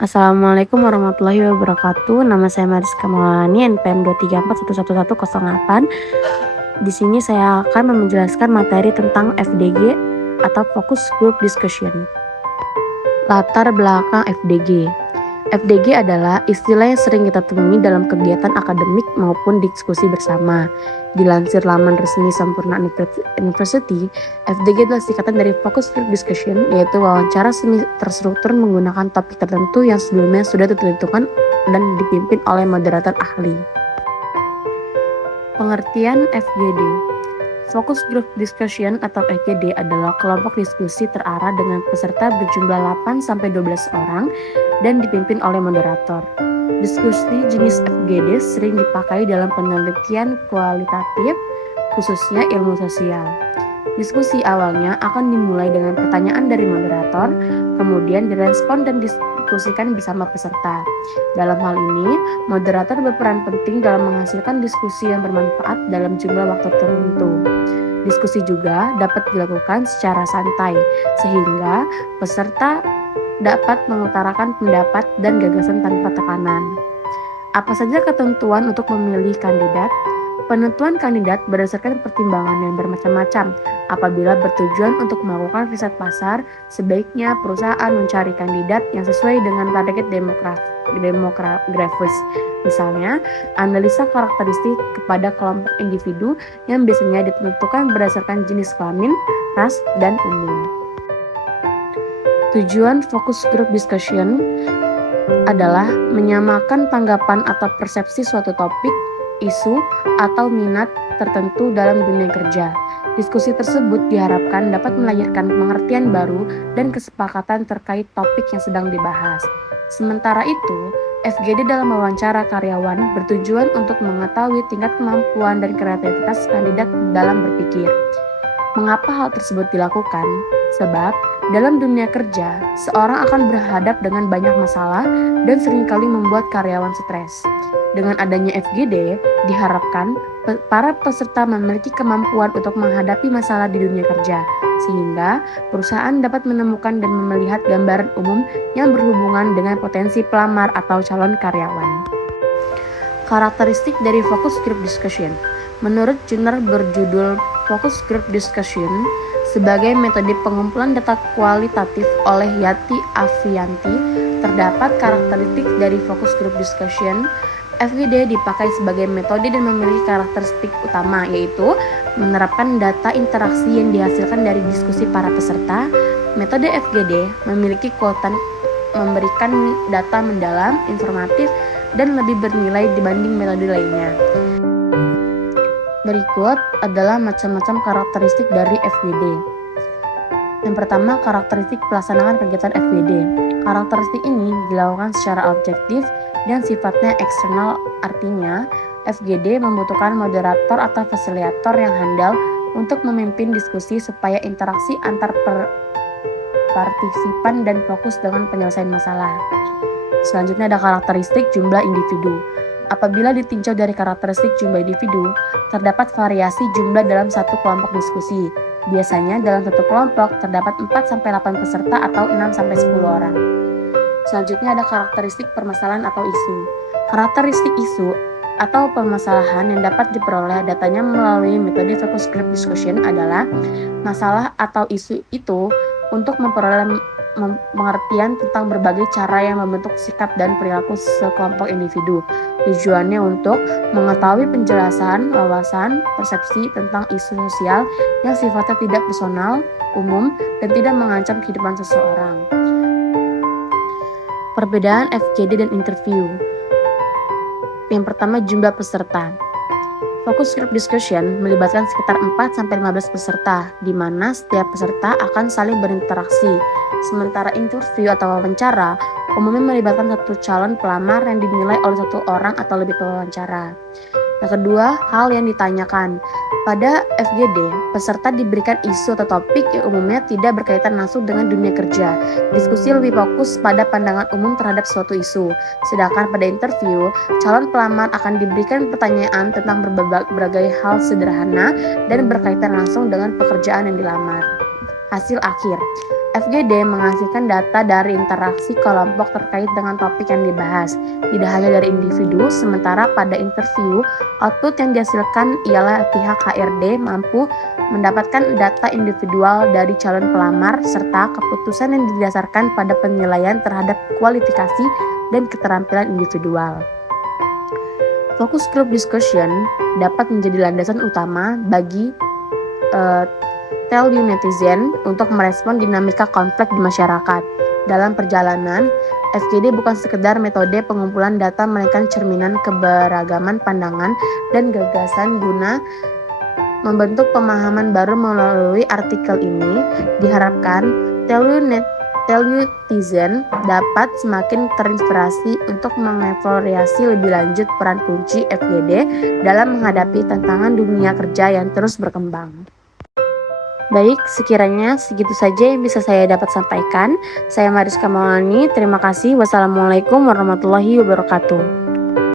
Assalamualaikum warahmatullahi wabarakatuh. Nama saya Mariska Maulani, NPM 234111108. Di sini saya akan menjelaskan materi tentang FDG atau Focus Group Discussion. Latar belakang FDG. FDG adalah istilah yang sering kita temui dalam kegiatan akademik maupun diskusi bersama. Dilansir laman resmi Sampurna University, FDG adalah singkatan dari Focus Group Discussion, yaitu wawancara semi terstruktur menggunakan topik tertentu yang sebelumnya sudah ditentukan dan dipimpin oleh moderator ahli. Pengertian FGD. Focus Group Discussion atau FGD adalah kelompok diskusi terarah dengan peserta berjumlah 8-12 orang dan dipimpin oleh moderator. Diskusi jenis FGD sering dipakai dalam penelitian kualitatif, khususnya ilmu sosial. Diskusi awalnya akan dimulai dengan pertanyaan dari moderator, kemudian direspon dan diskusikan bersama peserta. Dalam hal ini, moderator berperan penting dalam menghasilkan diskusi yang bermanfaat dalam jumlah waktu tertentu. Diskusi juga dapat dilakukan secara santai, sehingga peserta dapat mengutarakan pendapat dan gagasan tanpa tekanan. Apa saja ketentuan untuk memilih kandidat? Penentuan kandidat berdasarkan pertimbangan yang bermacam-macam. Apabila bertujuan untuk melakukan riset pasar, sebaiknya perusahaan mencari kandidat yang sesuai dengan target demografis. Misalnya, analisa karakteristik kepada kelompok individu yang biasanya ditentukan berdasarkan jenis kelamin, ras, dan umur. Tujuan Focus Group Discussion adalah menyamakan tanggapan atau persepsi suatu topik, isu, atau minat tertentu dalam dunia kerja. Diskusi tersebut diharapkan dapat melahirkan pengertian baru dan kesepakatan terkait topik yang sedang dibahas. Sementara itu, FGD dalam wawancara karyawan bertujuan untuk mengetahui tingkat kemampuan dan kreativitas kandidat dalam berpikir. Mengapa hal tersebut dilakukan? Sebab, dalam dunia kerja, seorang akan berhadap dengan banyak masalah dan seringkali membuat karyawan stres. Dengan adanya FGD, diharapkan para peserta memiliki kemampuan untuk menghadapi masalah di dunia kerja, sehingga perusahaan dapat menemukan dan melihat gambaran umum yang berhubungan dengan potensi pelamar atau calon karyawan. Karakteristik dari Focus Group Discussion. Menurut jurnal berjudul Focus Group Discussion, sebagai metode pengumpulan data kualitatif oleh Yati Avianti, terdapat karakteristik dari Focus Group Discussion. FGD dipakai sebagai metode dan memiliki karakteristik utama, yaitu menerapkan data interaksi yang dihasilkan dari diskusi para peserta. Metode FGD memiliki kekuatan memberikan data mendalam, informatif, dan lebih bernilai dibanding metode lainnya. Berikut adalah macam-macam karakteristik dari FGD. Yang pertama, karakteristik pelaksanaan kegiatan FGD. Karakteristik ini dilakukan secara objektif dan sifatnya eksternal, artinya FGD membutuhkan moderator atau fasilitator yang handal untuk memimpin diskusi supaya interaksi antar partisipan dan fokus dengan penyelesaian masalah. Selanjutnya ada karakteristik jumlah individu. Apabila ditinjau dari karakteristik jumlah individu, terdapat variasi jumlah dalam satu kelompok diskusi. Biasanya dalam satu kelompok terdapat 4-8 peserta atau 6-10 orang. Selanjutnya ada karakteristik permasalahan atau isu. Karakteristik isu atau permasalahan yang dapat diperoleh datanya melalui metode Focus Group Discussion adalah masalah atau isu itu untuk memperoleh pengertian tentang berbagai cara yang membentuk sikap dan perilaku sekelompok individu. Tujuannya untuk mengetahui penjelasan, wawasan, persepsi tentang isu sosial yang sifatnya tidak personal, umum, dan tidak mengancam kehidupan seseorang. Perbedaan FGD dan interview. Yang pertama, jumlah peserta. Focus Group Discussion melibatkan sekitar 4-15 peserta, di mana setiap peserta akan saling berinteraksi. Sementara interview atau wawancara umumnya melibatkan satu calon pelamar yang dinilai oleh satu orang atau lebih pewawancara. Yang kedua, hal yang ditanyakan. Pada FGD, peserta diberikan isu atau topik yang umumnya tidak berkaitan langsung dengan dunia kerja. Diskusi lebih fokus pada pandangan umum terhadap suatu isu. Sedangkan pada interview, calon pelamar akan diberikan pertanyaan tentang berbagai hal sederhana dan berkaitan langsung dengan pekerjaan yang dilamar. hasil akhir. FGD menghasilkan data dari interaksi kelompok terkait dengan topik yang dibahas, tidak hanya dari individu, sementara pada interview, output yang dihasilkan ialah pihak HRD mampu mendapatkan data individual dari calon pelamar, serta keputusan yang didasarkan pada penilaian terhadap kualifikasi dan keterampilan individual. Focus group discussion dapat menjadi landasan utama bagi Tell You Netizen untuk merespon dinamika konflik di masyarakat. Dalam perjalanan, FGD bukan sekedar metode pengumpulan data melainkan cerminan keberagaman pandangan dan gagasan guna membentuk pemahaman baru. Melalui artikel ini, diharapkan Tell You Netizen dapat semakin terinspirasi untuk mengevaluasi lebih lanjut peran kunci FGD dalam menghadapi tantangan dunia kerja yang terus berkembang. Baik, sekiranya segitu saja yang bisa saya dapat sampaikan. Saya Mariska Maulani, terima kasih. Wassalamualaikum warahmatullahi wabarakatuh.